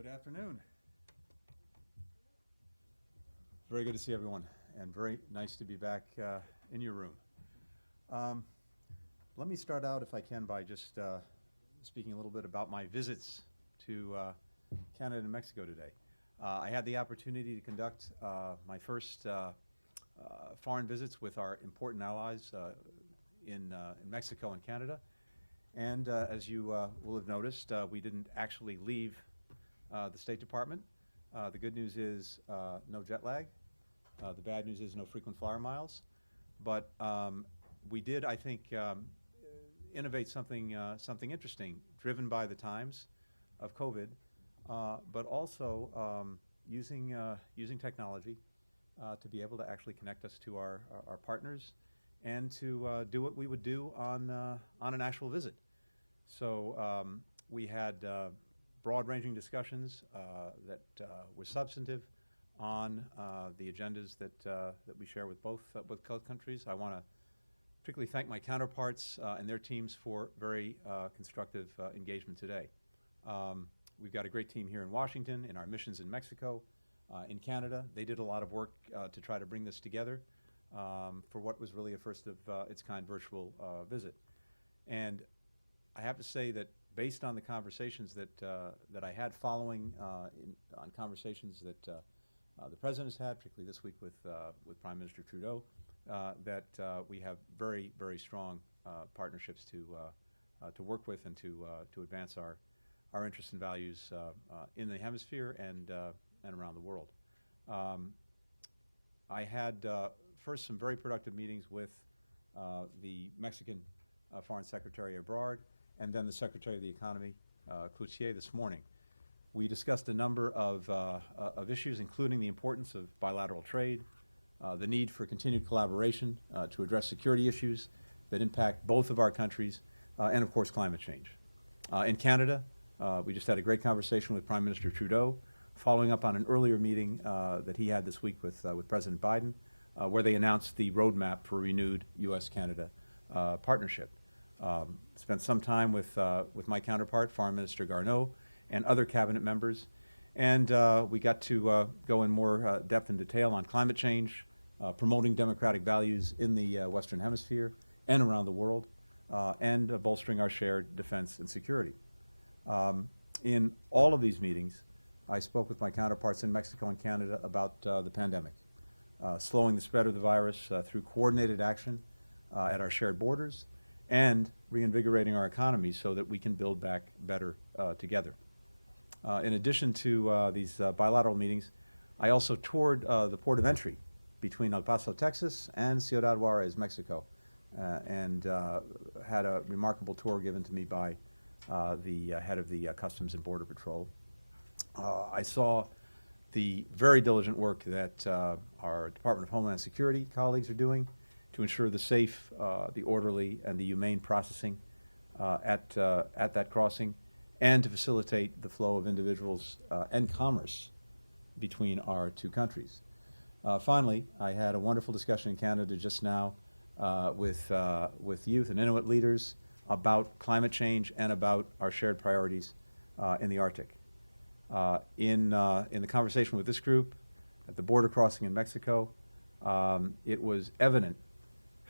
Good afternoon. Very good to see everyone, and very nice to be back in your room. Let me start out, if I can, by just speaking a little bit about my visits to Canada and Mexico today. I had the opportunity to conduct my first foreign visits with our important allies in Mexico and Canada. And as you will have noticed, we didn't actually leave the State Department. The good news is no jet lag. The bad news is no frequent flyer miles. But we did, I think, innovate something interesting, driven by the times of COVID, but also using technology to be able to actually connect us to our partners and to do what we would do on an actual visit. So we had broad-ranging discussions that were substantive on the agendas that we share with both countries. I want to particularly thank my counterparts and their teams for very constructive engagement today. We've got a great team here in Washington, in our missions in Mexico, in Canada. They did a lot of work to try to bring this together for what was really a first of its kind virtual visit. And I have to say that based on the conversations that I had following on conversations that the President has had, particularly this week with Prime Minister Trudeau, that we have very, very strong partnerships to work with and to advance our interests and values in the hemisphere and around the world. I had first some very productive meetings with the Mexican Foreign Secretary Ebrard and then the Secretary of the Economy, Cloutier, this morning. We discussed a number of issues, including the importance of bilateral trade, the need for continued collaboration to address security issues that impact both of our countries, and of course climate change. In Canada, we just had a great conversation with Prime Minister Trudeau, following up on an earlier meeting that he had this week with President Biden, where they announced the roadmap for a renewed U.S.-Canada partnership. Spent some time with my counterpart, Foreign Minister Garneau, and other cabinet members, and we got to go in more depth and detail on climate change, promoting democratic values in the Western Hemisphere and around the world, and bolstering our shared defense and security. In all of these meetings, I spoke with my counterparts in Mexico and Canada about the pandemic, slowing the spread of the virus through coordinated action at our shared borders, and reinvigorating our economy so that we can build back better together. In addition to these bilateral meetings, I also toured the port of entry between El Paso, Texas, and Ciudad Juarez, Mexico, and had a remarkable tour given to me by the head of the Customs and Border Patrol. I saw the very diligent work that our Department of Homeland Security colleagues are doing to ensure the safe, the orderly, and the humane processing at that crossing, and to facilitate the flow of individuals and commerce between our two countries. Finally, I had a wonderful discussion in Canada just now with youth and Inuit leaders about climate change and about our shared priorities in the Arctic. In the conversation with this group at the border crossing in Mexico, it was evident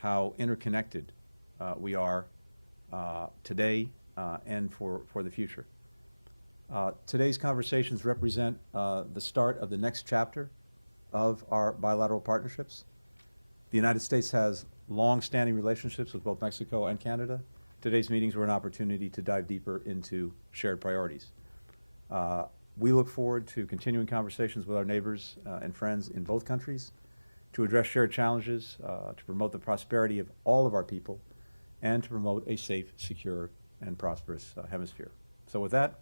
how interconnected we are today and for the future. Today's conversations represent the start of the next chapter of our bilateral partnerships. The United States has long-standing relationships with both Mexico and Canada. Today's meetings were an opportunity to dive deeper into shared priorities. We look forward to continuing conversations with our neighbors and friends in both countries to address shared challenges, to promote the prosperity of all of our people, and to promote a safe, secure, and prosperous hemisphere. So with that,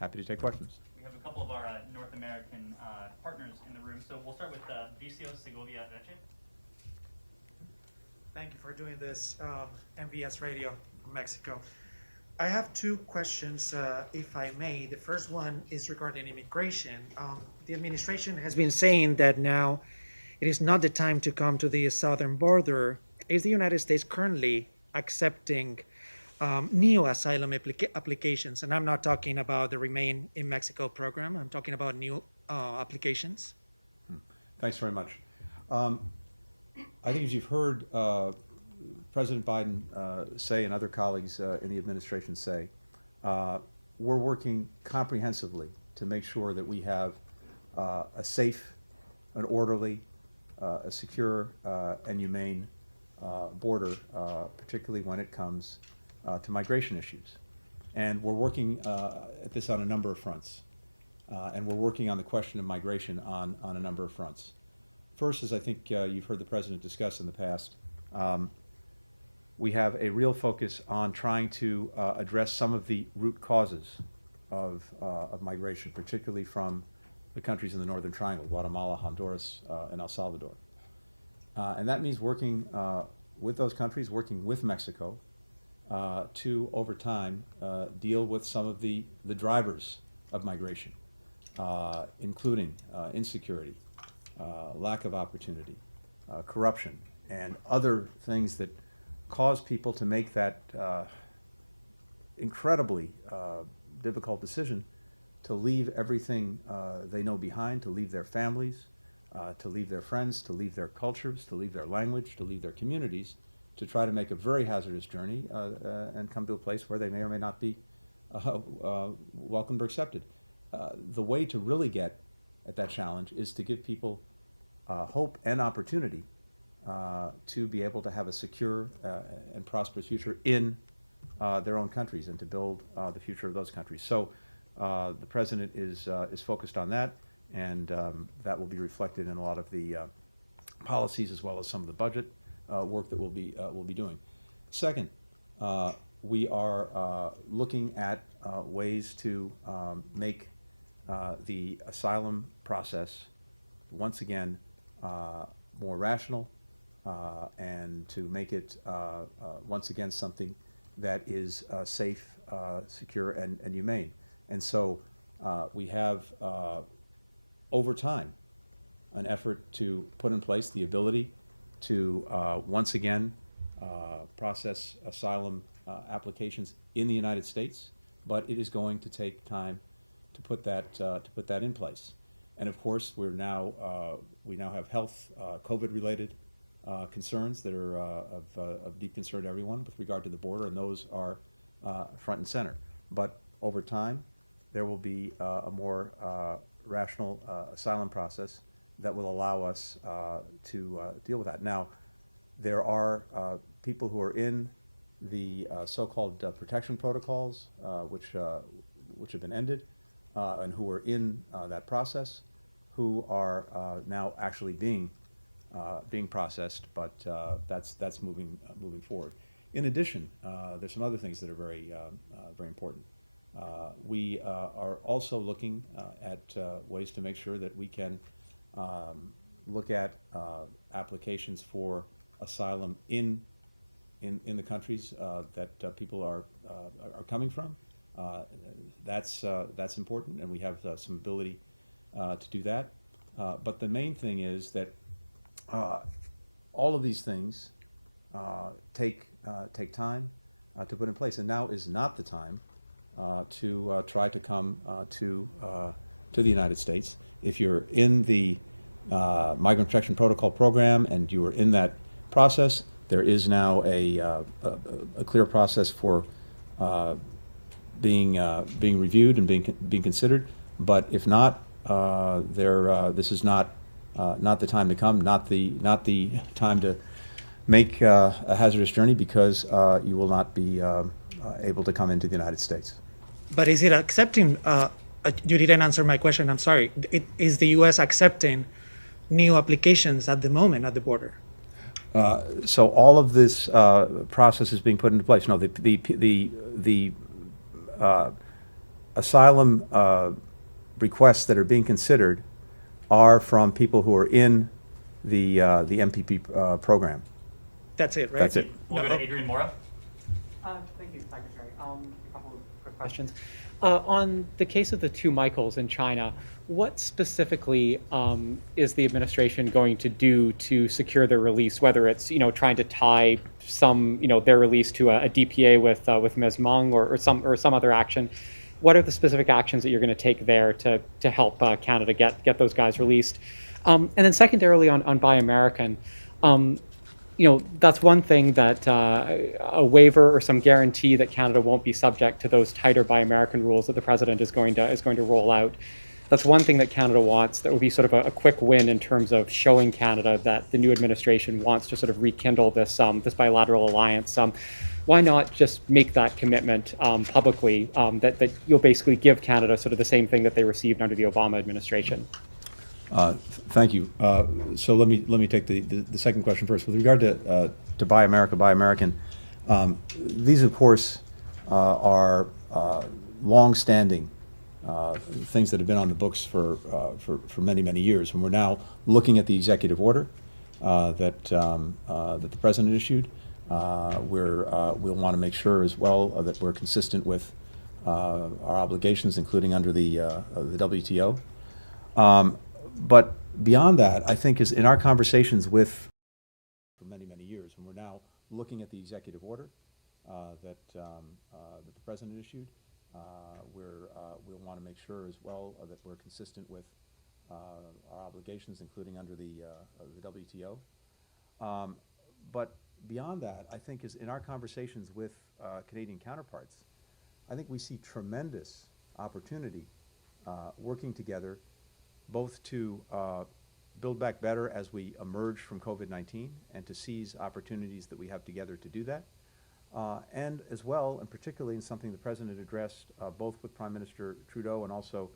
happy to take questions. We have a couple of our North American partners in the room, so we'll start with Vicio Segovia Reche. Thank you for doing this, MVS Radio from Mexico. I have two questions, if I may. The first one is regarding immigration. The administration has been saying that now it is not the time to come to the southern border. Is the United States currently accepting new asylum applications, and I'm not talking about the Remain in Mexico program. I'm talking about new applications. Thanks very much. I think as you've heard President Biden say and other colleagues in the administration say, we're working comprehensively to make sure that we have a safe, an orderly, a secure, and humane border, particularly when it comes to migration issues. And we're working at this on a number of fronts. And we're working on the question of migration on a number of fronts. First, as I think you've heard the President discuss in the past, we have a real focus on trying to address some of the root causes of migration, particularly from the countries in the Northern Triangle, Guatemala, Honduras, and El Salvador. And that means working with those countries, working with Mexico, to, over time, deal with some of the drivers of migration, including insecurity, lack of opportunity, corruption, and other things that cause people to make that incredibly difficult decision to leave everything they know behind, to leave their families, to leave their friends, to leave their cultures, to leave their language, to leave their communities, to try to make a very hazardous journey and come to a place where they may or may not be welcomed or accepted. The way to really get at that challenge is to give people hope and opportunity to be able to have a secure and prosperous future in their own countries and to build the future of those countries. So the President is focused on that, and that will be reflected in a lot of the policies as well as some of the budget work that we'll be doing. Second, we are looking at ways to make the asylum process once again more rational and to make it once again something that is safe, secure, and humane. And so we have over time an effort to put in place the ability to once again process asylum applications in the United States, but it is going to take time to put that in place. And of course, we now have health COVID-related concerns that are of deep concern to everyone with regard to the border, and those are front and center. But over time, there will be a more rational asylum process that will allow us to deal with that. Now, there are people who are in the so-called protection protocols, which have been ended, and who are in that process, who are now actually being processed, but that's moving forward. In addition, there's some other things that are very important. We are also looking at ways to make sure that we can look at applications for asylum in the countries that people are coming from. That's important, and we have some ability to do that. But the main thing is that all of these things take time to put in place, and now is not the time to try to come to the United States. If you're in the Migrant Protection Protocol program and you are in that process, there is now a clear process for being reviewed and being considered. But if not, this is not the time to come, not the time to make a hazardous journey, because you will not be able to come into the United States. But is it accepting, you didn't answer my question, I'm sorry. Is the U.S. accepting new applications at the moment at the border? So all of this process is being put into place. No, the asylum requests that are being considered are from people who are in the MPP program. That's it, right? That's it. We'll go to Adrian Mora. Thank you, Secretary. A couple of quick questions. On the case of the two Michaels in China, what specifically is the administration going to do to secure their release? Whether it's trying to tie some their release to a DPA with Ms. Meng or some other action. What are the specific actions that you're going to take there to help Canada get those guys released? And then secondarily on Buy American. That's one thing that a waiver or some guarantee that Canada won't be subject to those tighter Buy American rules that the president is going to roll out. That's one thing that Canada wants. That would be sort of a quick win in terms of showing Canada that the new administration wants to sort of rekindle this bilateral alliance. Why not just make that commitment publicly that you'll basically give Canada sort of the same thing that they received under the Obama administration? Thank you. So let me take the second question first. With regard to Buy America, Buy American, these of course are long-standing things that have been on the books for many years, and we're now looking at the executive order that the president issued. We'll want to make sure as well that we're consistent with our obligations, including under the WTO. But beyond that, I think is in our conversations with for many years, and we're now looking at the executive order that the president issued. We'll want to make sure as well that we're consistent with our obligations, including under the WTO. But beyond that, I think is in our conversations with Canadian counterparts, I think we see tremendous opportunity working together, both to build back better as we emerge from COVID-19 and to seize opportunities that we have together to do that. And as well, and particularly in something the President addressed both with Prime Minister Trudeau and also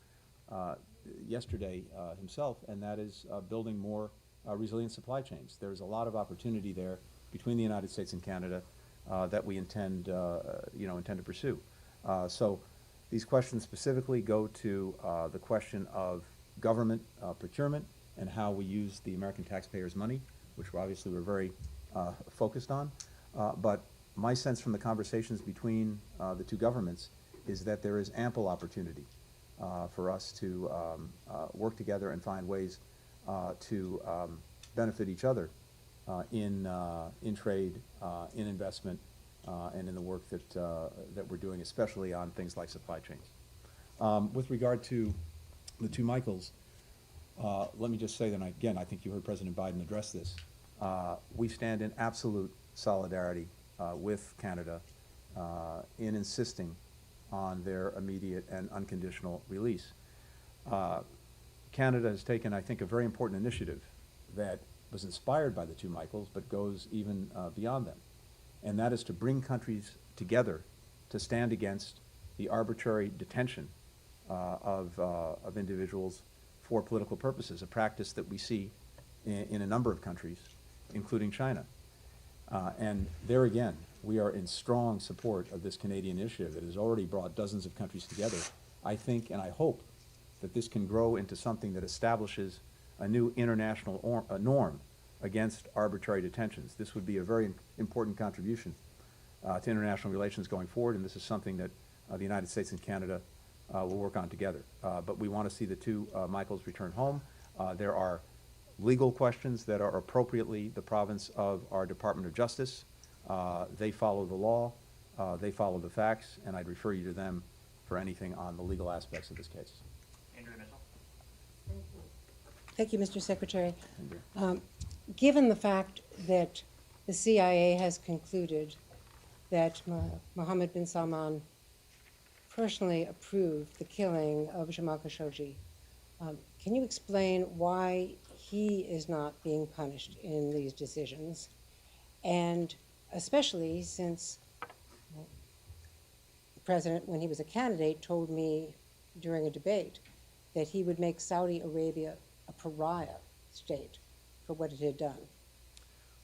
yesterday himself, and that is building more resilient supply chains. There's a lot of opportunity there between the United States and Canada that we intend to pursue. So these questions specifically go to the question of government procurement and how we use the American taxpayers' money, which obviously we're very focused on. But my sense from the conversations between the two governments is that there is ample opportunity for us to work together and find ways to benefit each other in trade, in investment, and in the work that we're doing, especially on things like supply chains. With regard to the two Michaels, let me just say that, again, I think you heard President Biden address this. We stand in absolute solidarity with Canada in insisting on their immediate and unconditional release. Canada has taken, I think, a very important initiative that was inspired by the two Michaels, but goes even beyond them. And that is to bring countries together to stand against the arbitrary detention of individuals for political purposes, a practice that we see in a number of countries, including China. And there again, we are in strong support of this Canadian initiative that has already brought dozens of countries together. I think and I hope that this can grow into something that establishes a new international norm against arbitrary detentions. This would be a very important contribution to international relations going forward, and this is something that the United States and Canada will work on together. But we want to see the two Michaels return home. There are legal questions that are appropriately the province of our Department of Justice. They follow the law, they follow the facts, and I'd refer you to them for anything on the legal aspects of this case. Andrew Mitchell. Thank you, Mr. Secretary. Given the fact that the CIA has concluded that Mohammed bin Salman personally approved the killing of Jamal Khashoggi, can you explain why he is not being punished in these decisions? And especially since the president, when he was a candidate, told me during a debate that he would make Saudi Arabia a pariah state for what it had done.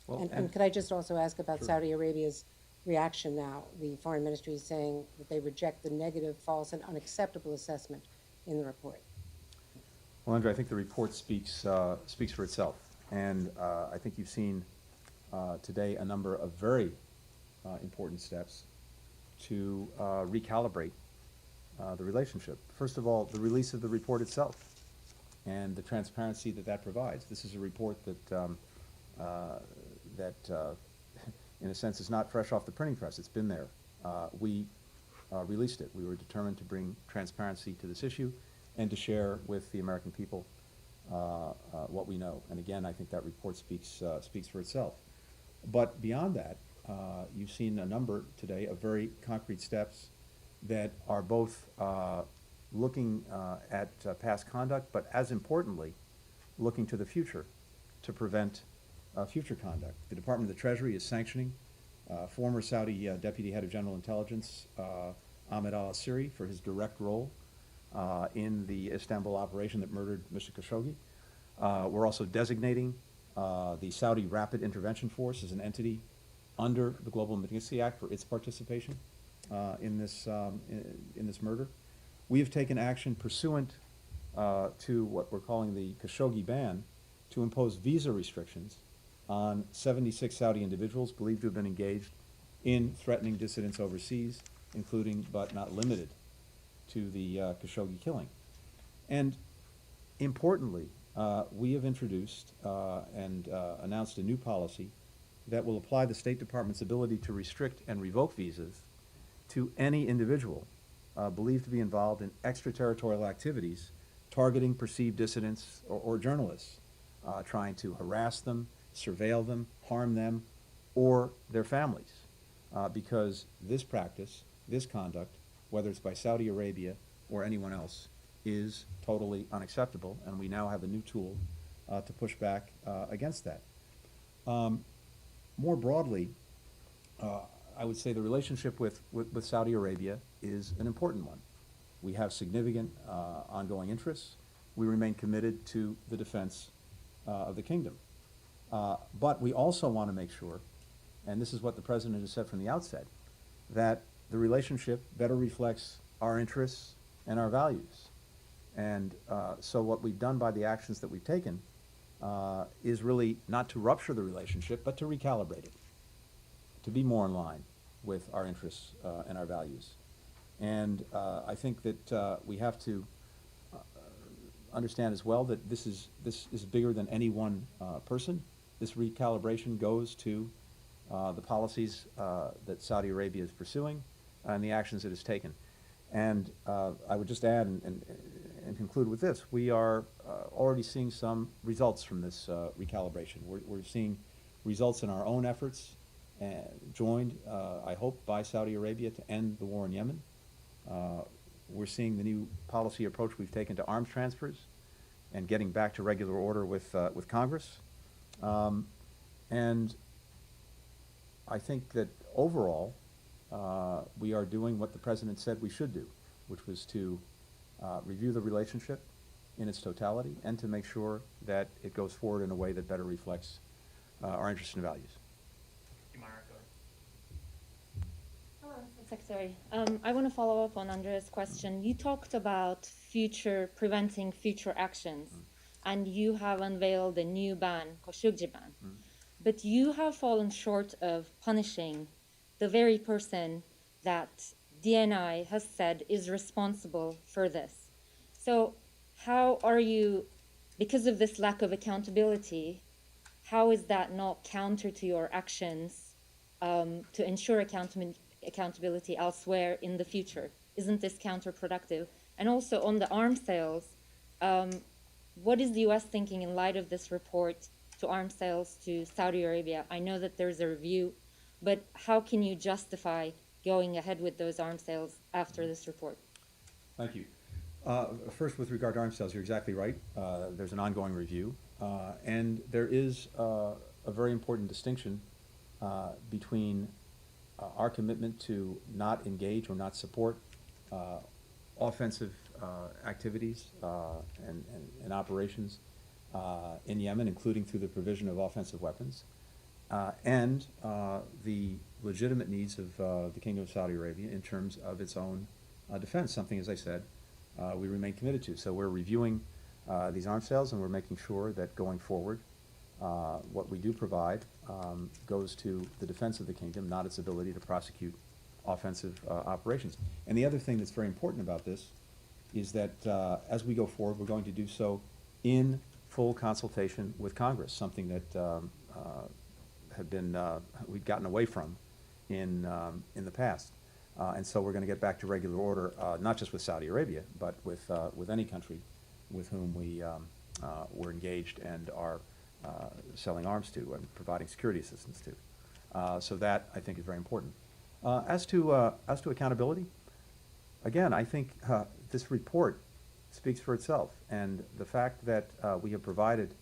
Well, And could I just also ask about Sure. Saudi Arabia's reaction now? The foreign ministry is saying that they reject the negative, false, and unacceptable assessment in the report. Well, Andrew, I think the report speaks for itself, and I think you've seen today a number of very important steps to recalibrate the relationship. First of all, the release of the report itself and the transparency that that provides. This is a report that, in a sense, is not fresh off the printing press. It's been there. We released it. We were determined to bring transparency to this issue and to share with the American people what we know. And again, I think that report speaks for itself. But beyond that, you've seen a number today of very concrete steps that are both looking at past conduct, but as importantly, looking to the future to prevent future conduct. The Department of the Treasury is sanctioning former Saudi Deputy Head of General Intelligence, Ahmed al-Asiri, for his direct role in the Istanbul operation that murdered Mr. Khashoggi. We're also designating the Saudi Rapid Intervention Force as an entity under the Global Magnitsky Act for its participation in this murder. We have taken action pursuant to what we're calling the Khashoggi ban to impose visa restrictions on 76 Saudi individuals believed to have been engaged in threatening dissidents overseas, including but not limited to the Khashoggi killing. And importantly, we have introduced and announced a new policy that will apply the State Department's ability to restrict and revoke visas to any individual believed to be involved in extraterritorial activities targeting perceived dissidents or journalists, trying to harass them, surveil them, harm them, or their families. Because this practice, this conduct, whether it's by Saudi Arabia or anyone else, is totally unacceptable, and we now have a new tool to push back against that. More broadly, I would say the relationship with Saudi Arabia is an important one. We have significant ongoing interests. We remain committed to the defense of the kingdom. But we also want to make sure, and this is what the President has said from the outset, that the relationship better reflects our interests and our values. And so what we've done by the actions that we've taken is really not to rupture the relationship, but to recalibrate it, to be more in line with our interests and our values. And I think that we have to understand as well that this is bigger than any one person. This recalibration goes to the policies that Saudi Arabia is pursuing and the actions it has taken. And I would just add and conclude with this. We are already seeing some results from this recalibration. We're seeing results in our own efforts, joined, I hope, by Saudi Arabia to end the war in Yemen. We're seeing the new policy approach we've taken to arms transfers and getting back to regular order with Congress. And I think that overall, we are doing what the President said we should do, which was to review the relationship in its totality and to make sure that it goes forward in a way that better reflects our interests and values. Hello, Secretary. I want to follow up on Andrea's question. You talked about preventing future actions, and you have unveiled a new ban, Khashoggi ban. But you have fallen short of punishing the very person that DNI has said is responsible for this. So how are you, because of this lack of accountability, how is that not counter to your actions to ensure accountability elsewhere in the future? Isn't this counterproductive? And also on the arms sales, what is the U.S. thinking in light of this report to arms sales to Saudi Arabia? I know that there's a review, but how can you justify going ahead with those arms sales after this report? Thank you. First, with regard to arms sales, you're exactly right. There's an ongoing review, and there is a very important distinction between our commitment to not engage or not support offensive activities and operations in Yemen, including through the provision of offensive weapons, and the legitimate needs of the Kingdom of Saudi Arabia in terms of its own defense, something, as I said, we remain committed to. So we're reviewing these arms sales, and we're making sure that going forward, what we do provide goes to the defense of the kingdom, not its ability to prosecute offensive operations. And the other thing that's very important about this is that as we go forward, we're going to do so in full consultation with Congress, something that had been we'd gotten away from in the past. And so we're going to get back to regular order, not just with Saudi Arabia, but with any country with whom we're engaged and are selling arms to and providing security assistance to. So that, I think, is very important. As to accountability, again, I think this report speaks for itself, and the fact that we have provided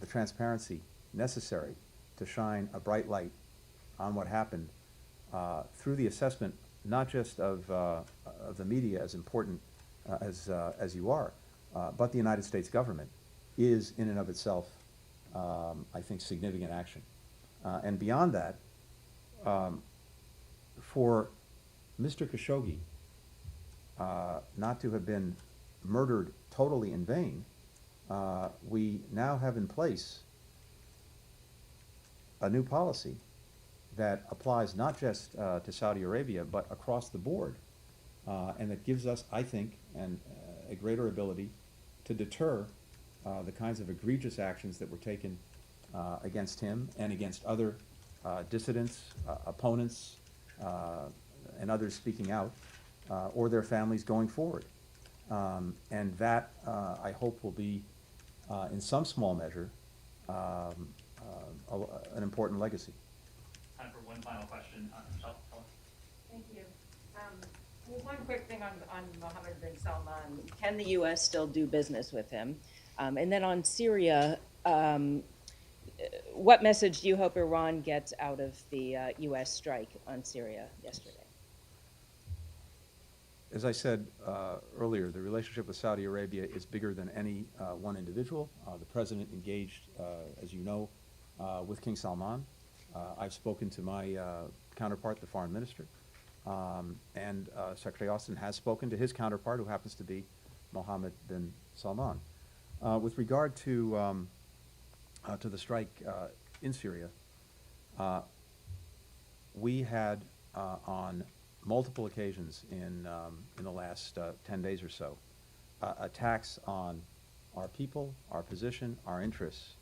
the transparency necessary to shine a bright light on what happened through the assessment, not just of the media, as important as you are, but the United States government, is in and of itself, I think, significant action. And beyond that, for Mr. Khashoggi not to have been murdered totally in vain, we now have in place a new policy that applies not just to Saudi Arabia, but across the board, and that gives us, I think, a greater ability to deter the kinds of egregious actions that were taken against him and against other dissidents, opponents, and others speaking out, or their families going forward. And that, I hope, will be, in some small measure, an important legacy. Time for one final question. Michelle. Thank you. Well, one quick thing on Mohammed bin Salman. Can the U.S. still do business with him? And then on Syria, what message do you hope Iran gets out of the U.S. strike on Syria yesterday? As I said earlier, the relationship with Saudi Arabia is bigger than any one individual. The president engaged, as you know, with King Salman. I've spoken to my counterpart, the foreign minister, and Secretary Austin has spoken to his counterpart, who happens to be Mohammed bin Salman. With regard to the strike in Syria, we had on multiple occasions in the last 10 days or so attacks on our people, our position, our interests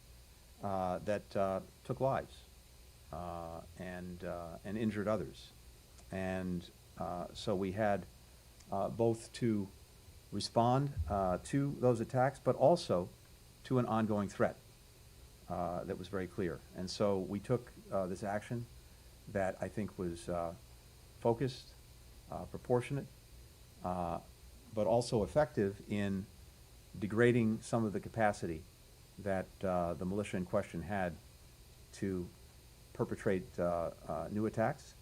that took lives and injured others. And so we had both to respond to those attacks, but also to an ongoing threat that was very clear. And so we took this action that I think was focused, proportionate, but also effective in degrading some of the capacity that the militia in question had to perpetrate new attacks,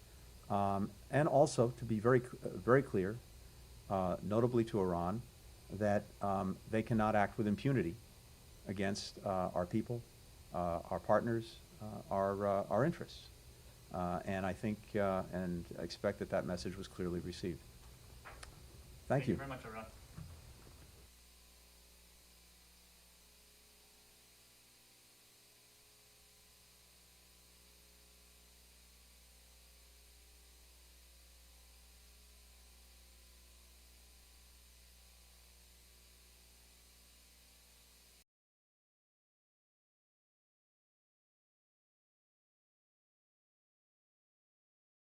and also to be very clear, notably to Iran, that they cannot act with impunity against our people, our partners, our interests. And I think and expect that that message was clearly received. Thank you. Thank you very much, Iran.